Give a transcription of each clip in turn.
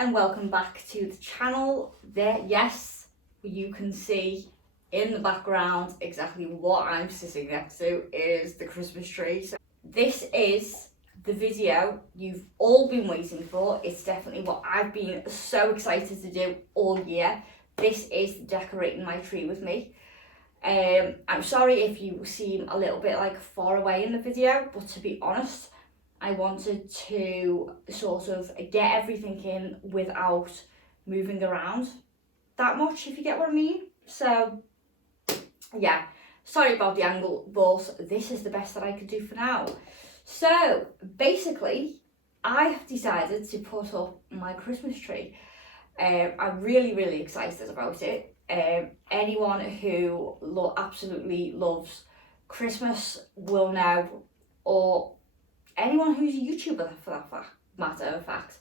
and welcome back to the channel. Yes, you can see in the background exactly what I'm sitting next to is the Christmas tree. So this is the video you've all been waiting for. It's definitely what I've been so excited to do all year. This is decorating my tree with me. I'm sorry if you seem a little bit like far away in the video, but to be honest, I wanted to sort of get everything in without moving around that much, if you get what I mean. So yeah, sorry about the angle, but this is the best that I could do for now. So basically, I have decided to put up my Christmas tree. I'm really excited about it. Anyone who absolutely loves Christmas will know, or anyone who's a YouTuber for that matter of fact,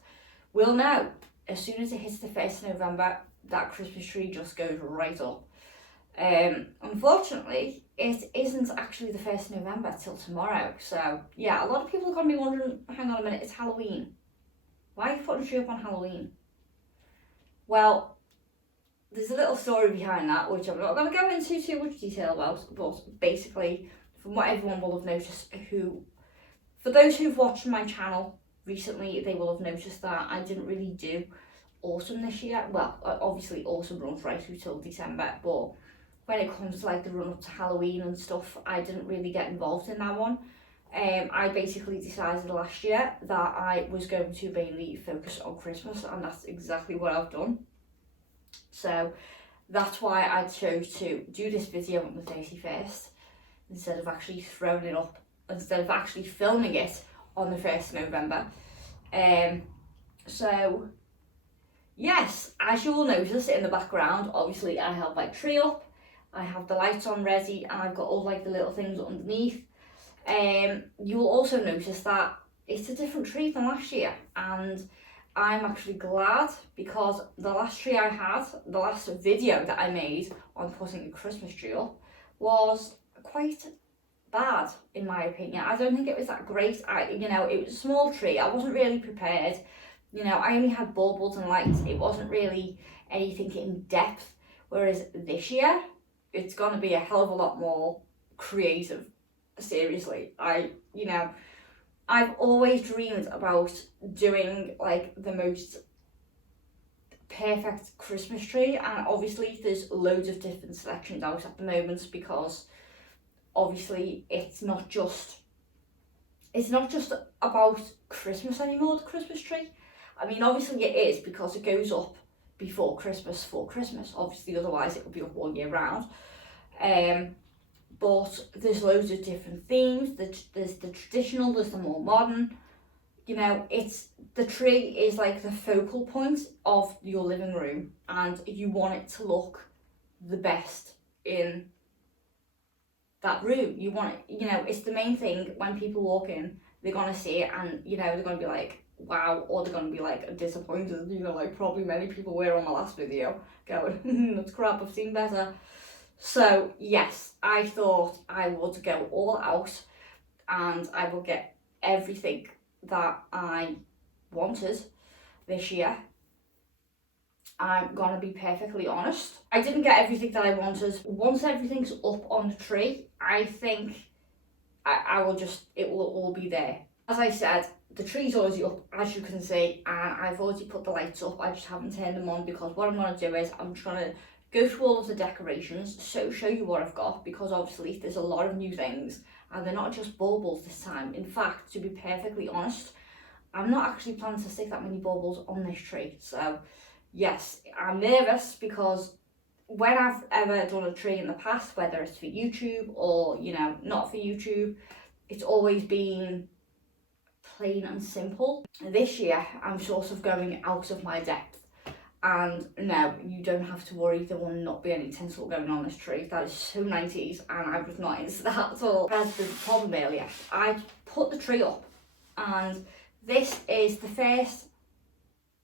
will know as soon as it hits the 1st of November, that Christmas tree just goes right up. Unfortunately, it isn't actually the 1st of November till tomorrow. So yeah, a lot of people are going to be wondering, hang on a minute, it's Halloween. Why are you putting a tree up on Halloween? Well, there's a little story behind that, which I'm not going to go into too much detail about, but basically, from what everyone will have noticed, for those who've watched my channel recently, they will have noticed that I didn't really do autumn this year. Well, obviously autumn runs right through till December, but when it comes to like the run up to Halloween and stuff, I didn't really get involved in that one. I basically decided last year that I was going to mainly focus on Christmas, and that's exactly what I've done. So that's why I chose to do this video on the 31st instead of actually throwing it up, instead of actually filming it on the 1st of November. So yes, as you will notice in the background, obviously I have my tree up, I have the lights on ready, and I've got all like the little things underneath. You will also notice that it's a different tree than last year, and I'm actually glad, because the last tree I had, the last video that I made on putting a Christmas tree up, was quite bad in my opinion. I don't think it was that great. It was a small tree. I wasn't really prepared. I only had baubles and lights. It wasn't really anything in depth. Whereas this year, it's gonna be a hell of a lot more creative. Seriously, I've always dreamed about doing like the most perfect Christmas tree, and obviously there's loads of different selections out at the moment, because obviously it's not just about Christmas anymore, the Christmas tree. I mean, obviously it is, because it goes up before Christmas, for Christmas, obviously, otherwise it would be up all year round. But there's loads of different themes. There's the traditional, there's the more modern. The tree is like the focal point of your living room, and you want it to look the best in that room. You want it, it's the main thing. When people walk in, they're gonna see it, and they're gonna be like, wow, or they're gonna be like disappointed, like probably many people were on my last video, going, that's crap, I've seen better. So yes, I thought I would go all out, and I will get everything that I wanted this year. I'm gonna be perfectly honest, I didn't get everything that I wanted. Once everything's up on the tree, I think it will all be there. As I said, the tree's already up, as you can see, and I've already put the lights up. I just haven't turned them on, because what I'm gonna do is I'm trying to go through all of the decorations, so show you what I've got, because obviously there's a lot of new things, and they're not just baubles this time. In fact, to be perfectly honest, I'm not actually planning to stick that many baubles on this tree. So yes, I'm nervous, because when I've ever done a tree in the past, whether it's for YouTube or not for YouTube, it's always been plain and simple. This year I'm sort of going out of my depth, and no, you don't have to worry, there will not be any tinsel going on this tree. That is so 90s, and I was not into that at all. That's the problem earlier. I put the tree up, and this is the first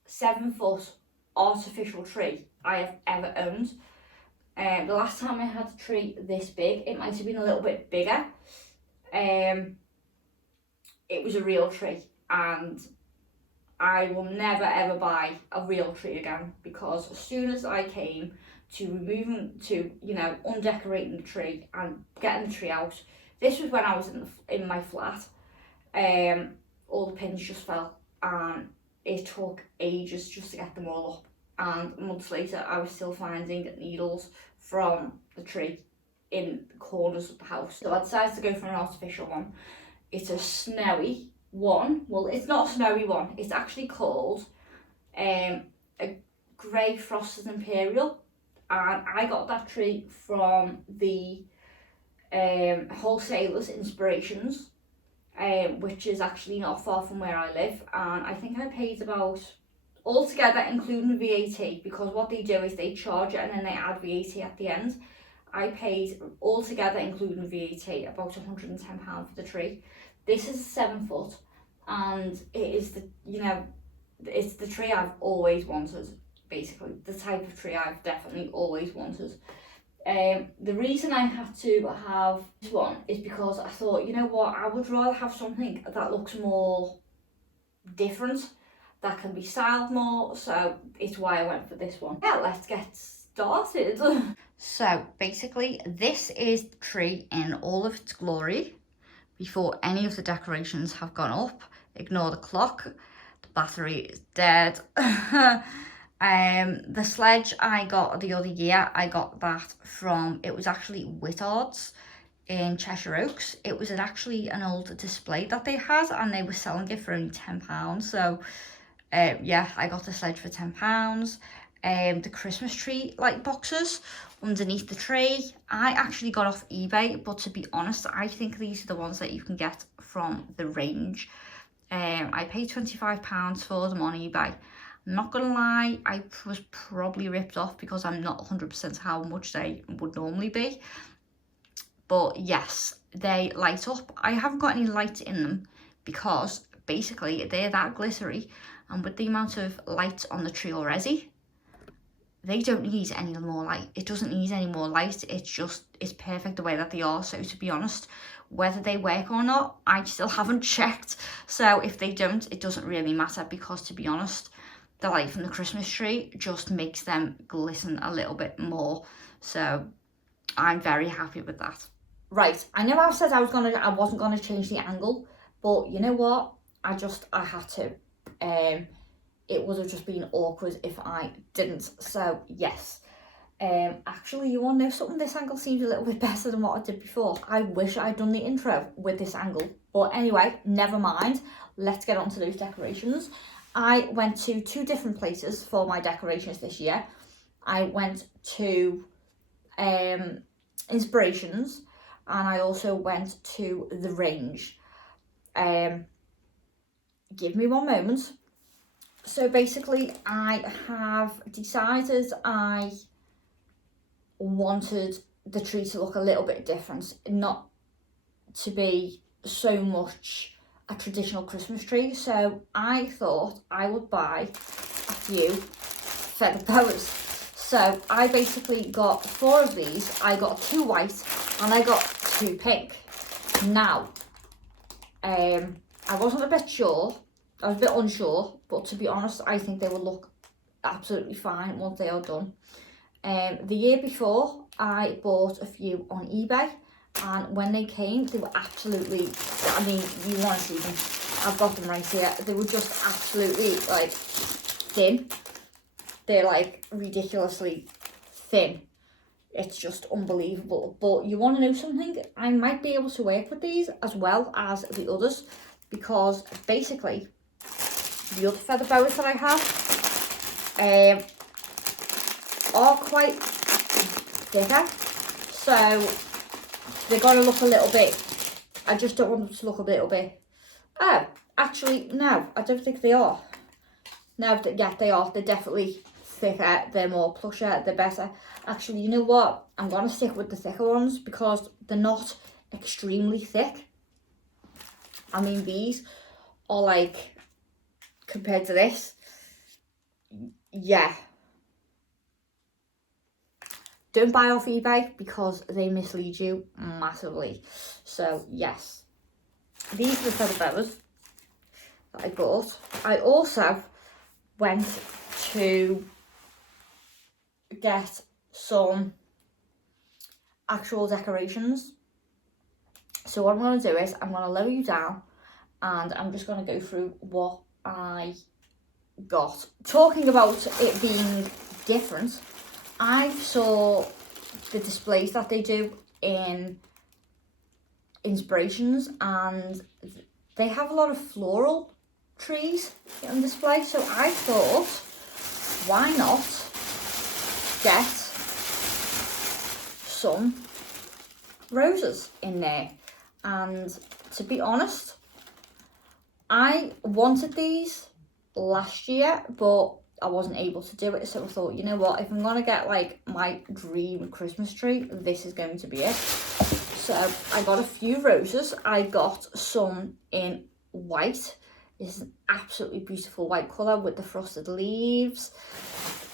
7-foot artificial tree I have ever owned. The last time I had a tree this big, it might have been a little bit bigger. It was a real tree, and I will never ever buy a real tree again, because as soon as I came to removing, to, you know, undecorating the tree and getting the tree out, this was when I was in my flat, all the pins just fell, and it took ages just to get them all up, and months later I was still finding needles from the tree in the corners of the house. So I decided to go for an artificial one. It's a snowy one. Well, it's not a snowy one, it's actually called a grey frosted imperial, and I got that tree from the wholesalers Inspirations, which is actually not far from where I live, and I think I paid about, altogether including VAT, because what they do is they charge it and then they add VAT at the end. I paid altogether including VAT about £110 for the tree. This is 7 foot, and it is the, you know, it's the tree I've always wanted, basically the type of tree I've definitely always wanted. The reason I had to have this one is because I thought, you know what, I would rather have something that looks more different, that can be styled more, so it's why I went for this one. Yeah, let's get started. So basically this is the tree in all of its glory before any of the decorations have gone up. Ignore the clock, the battery is dead. The sledge I got the other year, I got that from, it was actually Whittard's in Cheshire Oaks. It was actually an old display that they had, and they were selling it for only £10. So yeah, I got the sledge for £10. The Christmas tree light boxes underneath the tree, I actually got off eBay, but to be honest, I think these are the ones that you can get from the range. I paid £25 for them on eBay. I'm not gonna lie, I was probably ripped off because I'm not 100% how much they would normally be. But yes, they light up. I haven't got any light in them because basically they're that glittery, and with the amount of light on the tree already, they don't need any more light. It doesn't need any more light. It's perfect the way that they are. So to be honest, whether they work or not, I still haven't checked. So if they don't, it doesn't really matter, because to be honest, the light from the Christmas tree just makes them glisten a little bit more. So I'm very happy with that. Right, I know I said I wasn't gonna change the angle, but you know what? I had to. It would have just been awkward if I didn't. So yes. Actually, you want to know something? This angle seems a little bit better than what I did before. I wish I'd done the intro with this angle. But anyway, never mind. Let's get on to those decorations. I went to 2 different places for my decorations this year. I went to Inspirations, and I also went to the range. Give me one moment. So basically, I have decided I wanted the tree to look a little bit different, not to be so much a traditional Christmas tree. So I thought I would buy a few feather boas. So I basically got 4 of these. I got 2 white and I got 2 pink. Now, I wasn't a bit sure. I was a bit unsure, but to be honest, I think they will look absolutely fine once they are done. The year before, I bought a few on eBay, and when they came, they were absolutely, I mean, you want to see them. I've got them right here. They were just absolutely, like, thin. They're, like, ridiculously thin. It's just unbelievable. But you want to know something? I might be able to work with these as well as the others, because basically the other feather boas that I have are quite thicker, so they're going to look a little bit, I just don't want them to look a little bit, oh, actually, no, I don't think they are. No, yeah, they are. They're definitely thicker, they're more plusher, they're better. Actually, you know what? I'm going to stick with the thicker ones because they're not extremely thick. I mean, these are like, compared to this, yeah. Don't buy off eBay because they mislead you massively. So, yes. These are the feather boas that I bought. I also went to get some actual decorations. So what I'm going to do is I'm going to lower you down and I'm just going to go through what I got. Talking about it being different, I saw the displays that they do in Inspirations, and they have a lot of floral trees on display. So I thought, why not get some roses in there? And to be honest, I wanted these last year, but I wasn't able to do it. So I thought, you know what, if I'm gonna get like my dream Christmas tree, this is going to be it. So I got a few roses. I got some in white. This is an absolutely beautiful white colour with the frosted leaves.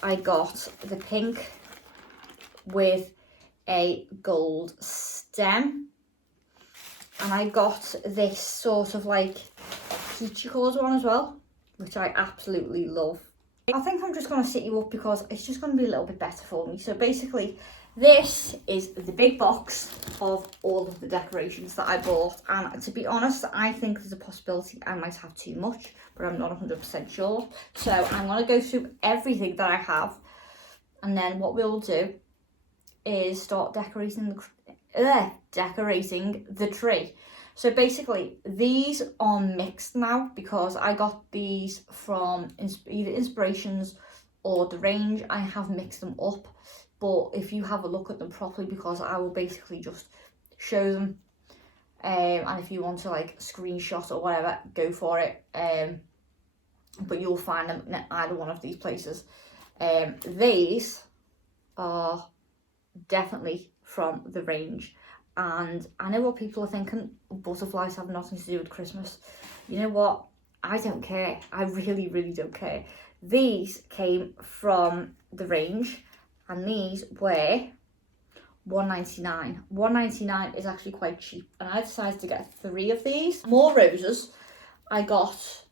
I got the pink with a gold stem. And I got this sort of like peachy coloured one as well, which I absolutely love. I think I'm just going to sit you up because it's just going to be a little bit better for me. So basically, this is the big box of all of the decorations that I bought. And to be honest, I think there's a possibility I might have too much, but I'm not 100% sure. So I'm going to go through everything that I have. And then what we'll do is start decorating the tree. So basically, these are mixed now because I got these from either Inspirations or the range. I have mixed them up, but if you have a look at them properly, because I will basically just show them, and if you want to like screenshot or whatever, go for it. But you'll find them in either one of these places. These are definitely from the range. And I know what people are thinking, butterflies have nothing to do with Christmas. You know what? I don't care. I really, really don't care. These came from the range, and these were $1.99. $1.99 is actually quite cheap, and I decided to get 3 of these. More roses. I got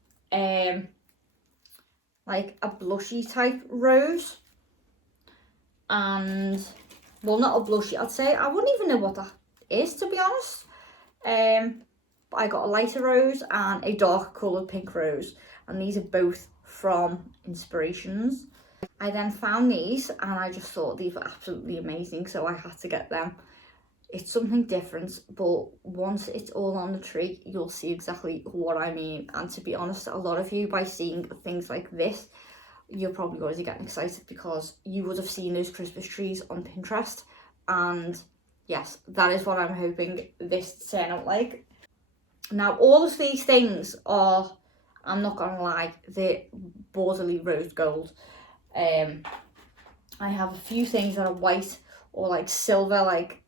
like a blushy type rose, and well, not a blushy, I'd say. I wouldn't even know what that is, to be honest. But I got a lighter rose and a dark coloured pink rose, and these are both from Inspirations. I then found these and I just thought these were absolutely amazing, so I had to get them. It's something different, but once it's all on the tree, you'll see exactly what I mean. And to be honest, a lot of you, by seeing things like this, you're probably already getting excited because you would have seen those Christmas trees on Pinterest. And yes, that is what I'm hoping this to turn out like. Now, all of these things are, I'm not gonna lie, they're borderly rose gold. I have a few things that are white or like silver, like,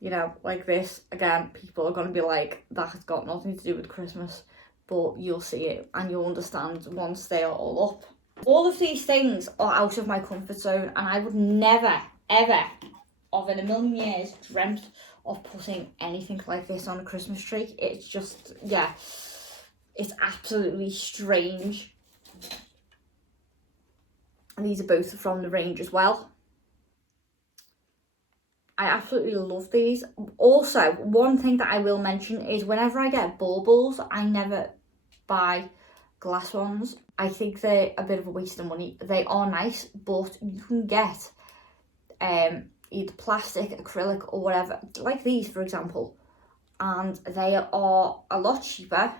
you know, like this. Again, people are gonna be like, that has got nothing to do with Christmas, but you'll see it and you'll understand once they are all up. All of these things are out of my comfort zone, and I would never, ever, of in a million years, dreamt of putting anything like this on a Christmas tree. It's just, yeah, it's absolutely strange. And these are both from the range as well. I absolutely love these. Also, one thing that I will mention is whenever I get baubles, I never buy glass ones. I think they're a bit of a waste of money. They are nice, but you can get either plastic, acrylic, or whatever, like these for example, and they are a lot cheaper.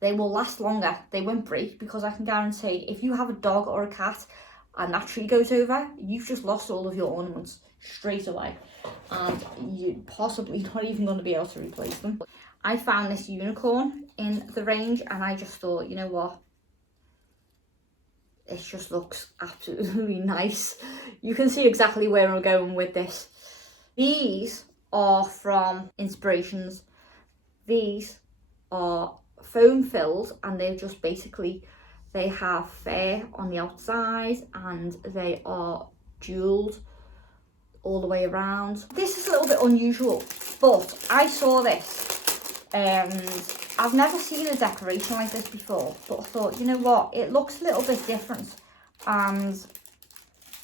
They will last longer. They won't break, because I can guarantee if you have a dog or a cat and that tree goes over, you've just lost all of your ornaments straight away, and you're possibly not even going to be able to replace them. I found this unicorn in the range, and I just thought, you know what, it just looks absolutely nice. You can see exactly where I'm going with this. These are from Inspirations. These are foam filled, and they're just basically, they have fur on the outside and they are jeweled all the way around. This is a little bit unusual, but I saw this I've never seen a decoration like this before, but I thought, you know what, it looks a little bit different, and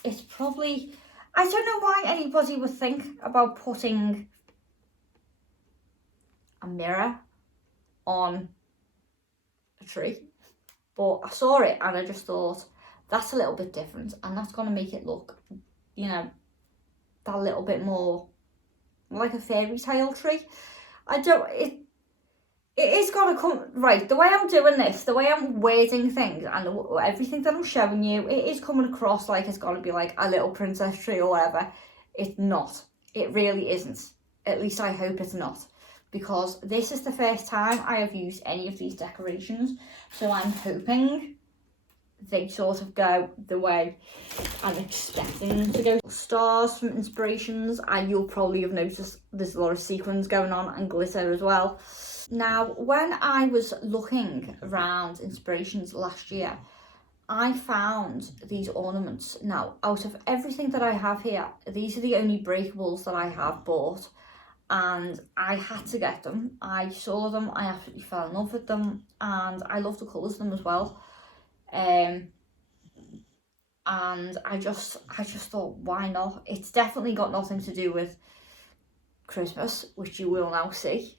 it's probably, I don't know why anybody would think about putting a mirror on a tree, but I saw it and I just thought, that's a little bit different, and that's going to make it look, you know, that little bit more like a fairy tale tree. It is going to come, right, the way I'm doing this, the way I'm wording things and everything that I'm showing you, it is coming across like it's going to be like a little princess tree or whatever. It's not. It really isn't. At least I hope it's not. Because this is the first time I have used any of these decorations. So I'm hoping they sort of go the way I'm expecting them to go. Stars from inspirations, and you'll probably have noticed there's a lot of sequins going on and glitter as well. Now, when I was looking around inspirations last year, I found these ornaments. Now, out of everything that I have here, these are the only breakables that I have bought, and I had to get them. I saw them, I absolutely fell in love with them, and I love the colours of them as well. And I just thought, why not? It's definitely got nothing to do with Christmas, which you will now see.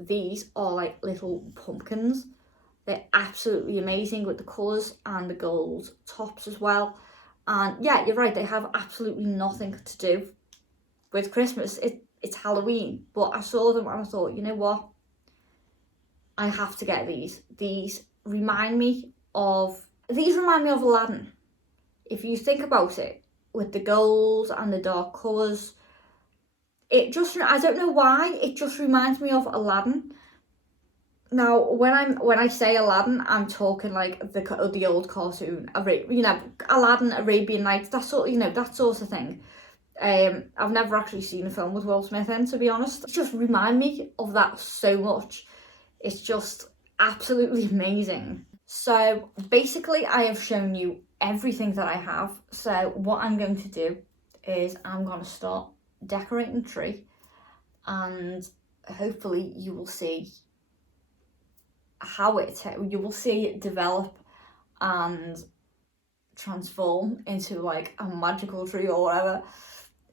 These are like little pumpkins. They're absolutely amazing with the colours and the gold tops as well. And yeah, you're right, they have absolutely nothing to do with Christmas. It's Halloween, but I saw them and I thought, you know what? I have to get these. These remind me of Aladdin. If you think about it, with the gold and the dark colours, it just, I don't know why, it just reminds me of Aladdin. Now, when I say Aladdin, I'm talking like the old cartoon, you know, Aladdin, Arabian Nights, that sort, you know, that sort of thing. I've never actually seen a film with Will Smith in, to be honest. It just reminds me of that so much. It's just absolutely amazing. So basically, I have shown you everything that I have. So what I'm going to do is I'm going to start decorating the tree, and hopefully you will see you will see it develop and transform into like a magical tree or whatever.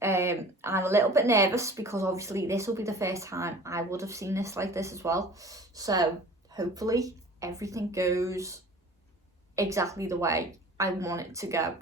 I'm a little bit nervous because obviously this will be the first time I would have seen this like this as well. So hopefully everything goes exactly the way I want it to go.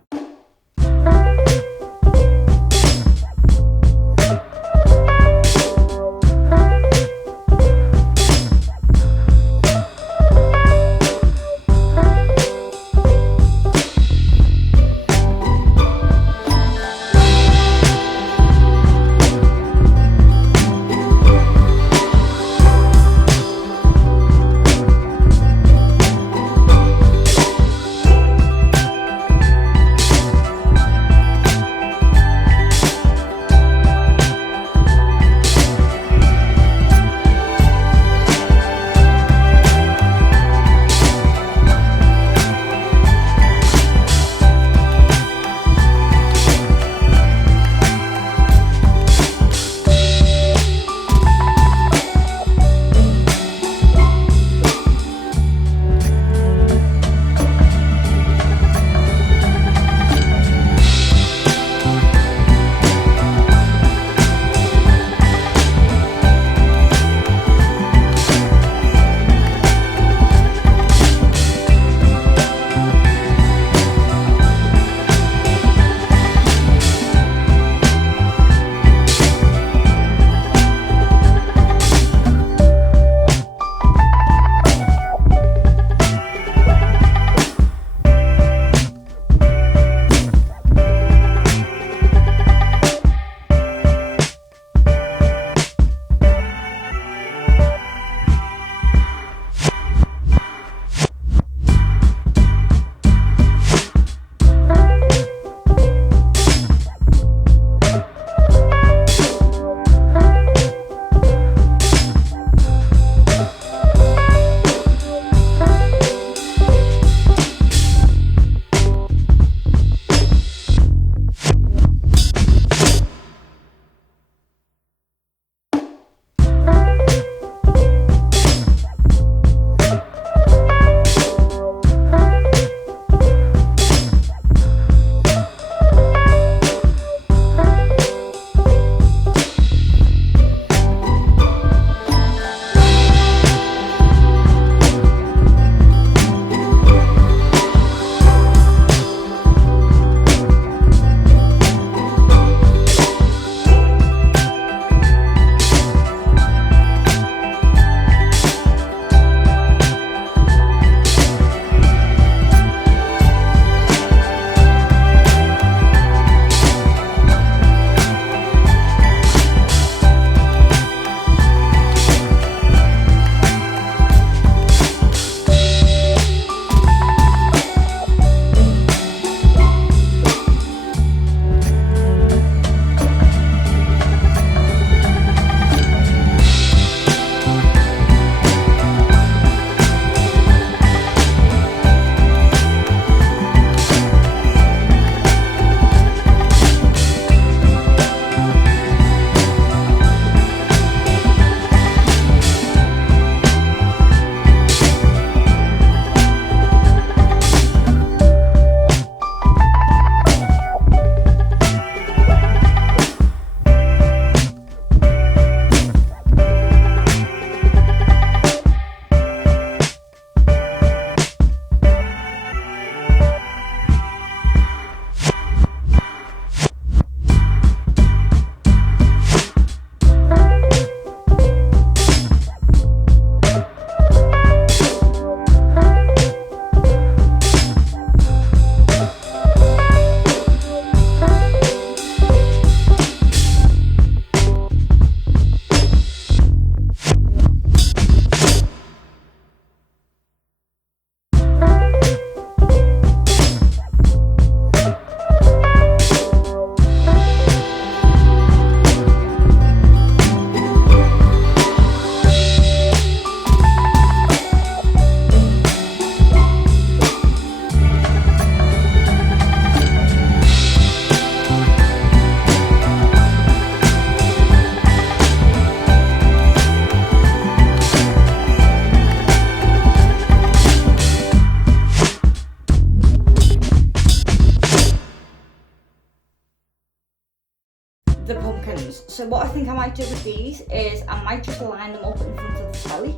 pumpkins. So what I think I might do with these is I might just line them up in front of the telly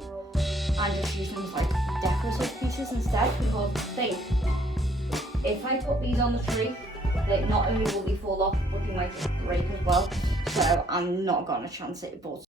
and just use them as like decorative pieces instead, because I think if I put these on the tree, they not only will they fall off, but they might break as well. So I'm not gonna chance it, but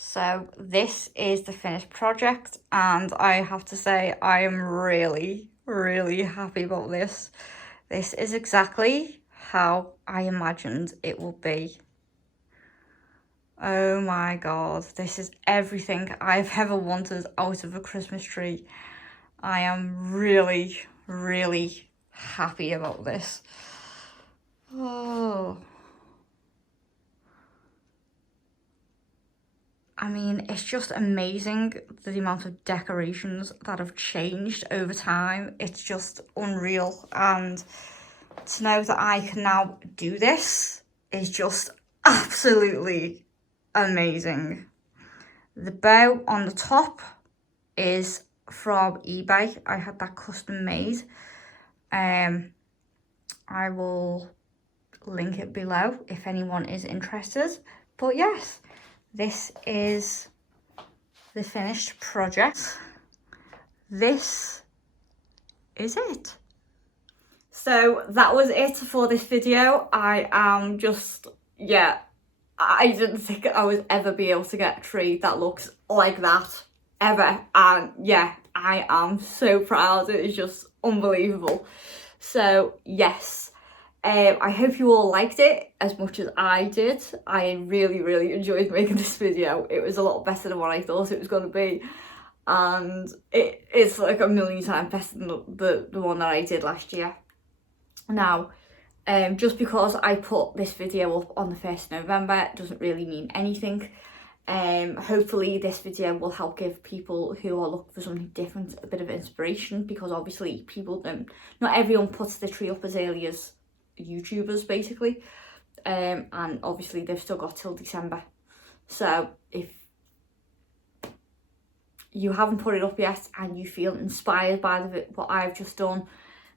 so this is the finished project, and I have to say I am really, really happy about this. This is exactly how I imagined it would be. Oh my god, this is everything I've ever wanted out of a Christmas tree. I am really, really happy about this. Oh. I mean, it's just amazing the amount of decorations that have changed over time. It's just unreal. And to know that I can now do this is just absolutely amazing. The bow on the top is from eBay. I had that custom made. I will link it below if anyone is interested. But yes, this is the finished project. This is it. So that was it for this video. I am just, yeah, I didn't think I would ever be able to get a tree that looks like that, ever. And yeah, I am so proud. It is just unbelievable. So yes. I hope you all liked it as much as I did. I really, really enjoyed making this video. It was a lot better than what I thought it was going to be. And it's like a million times better than the one that I did last year. Now, just because I put this video up on the 1st of November doesn't really mean anything. Hopefully this video will help give people who are looking for something different a bit of inspiration, because obviously not everyone puts the tree up as early as YouTubers basically, and obviously they've still got till December. So if you haven't put it up yet and you feel inspired by what I've just done,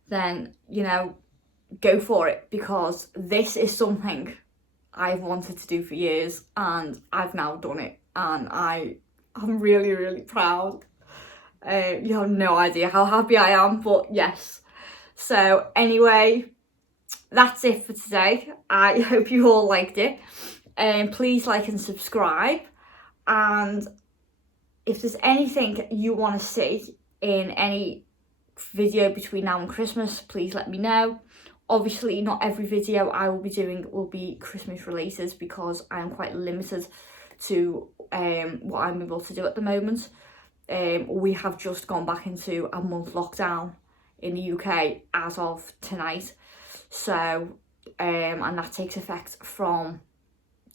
then you know, go for it, because this is something I've wanted to do for years and I've now done it, and I'm really, really proud. You have no idea how happy I am, but yes. So anyway, that's it for today. I hope you all liked it. Please like and subscribe. And if there's anything you want to see in any video between now and Christmas, please let me know. Obviously, not every video I will be doing will be Christmas related, because I am quite limited to what I'm able to do at the moment. We have just gone back into a month lockdown in the UK as of tonight. So, and that takes effect from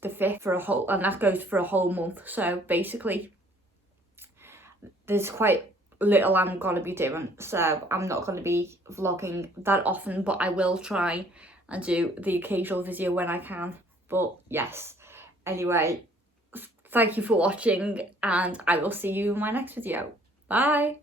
the 5th and that goes for a whole month. So basically, there's quite little I'm gonna be doing. So I'm not gonna be vlogging that often, but I will try and do the occasional video when I can. But yes, anyway, thank you for watching, and I will see you in my next video. Bye.